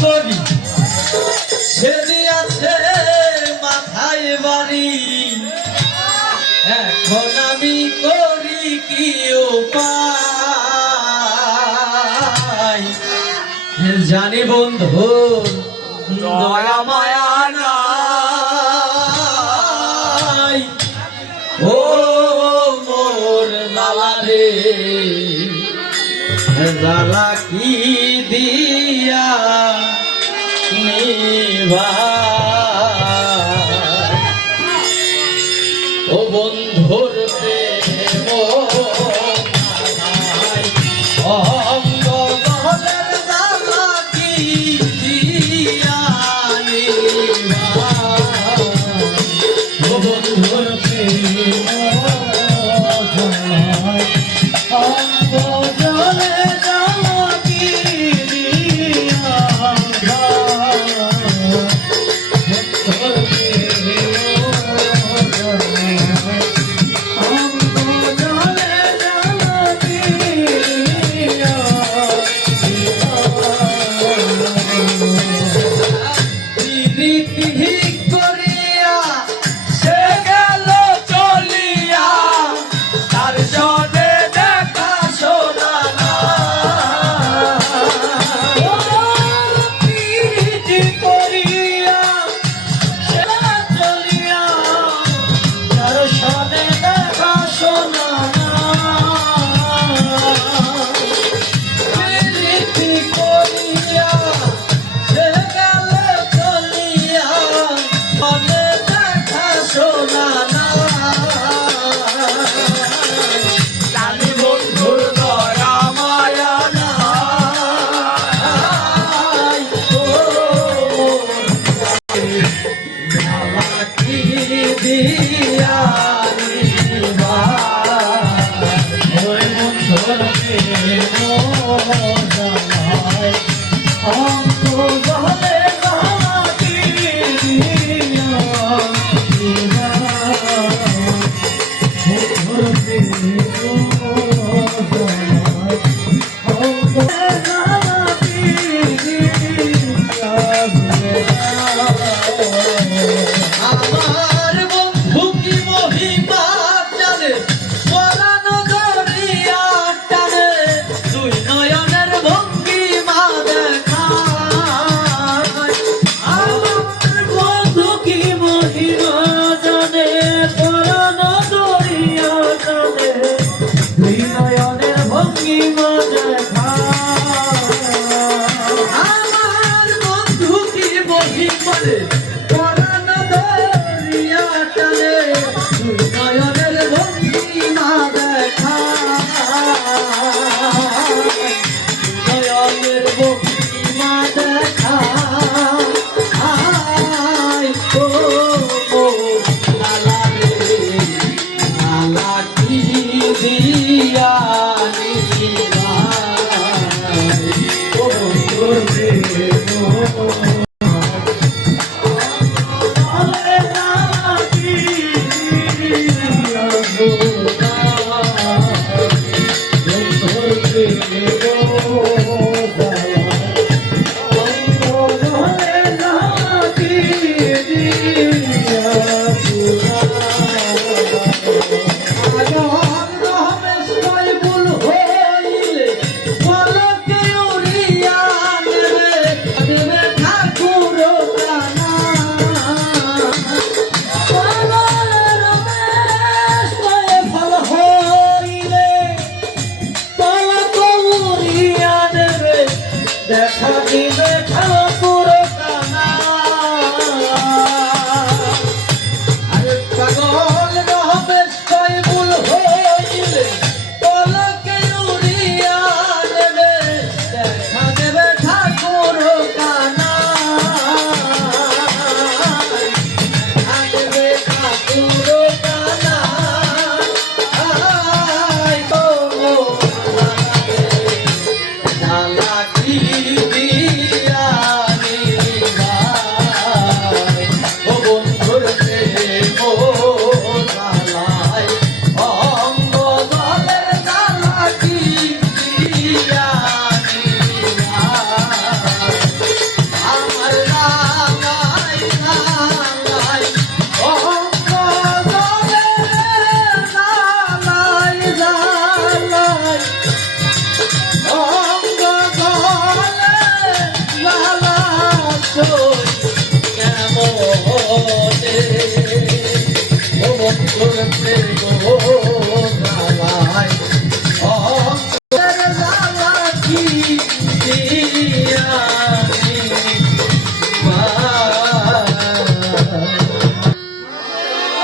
করি। সে আছে মাথায় বাড়ি। এখন আমি করি কি উপায়? জানি বন্ধু, দয়া, মায়া নাই। ও মোর দালা রে, দালা কি দিয়া નિવા Yeah. Senhor.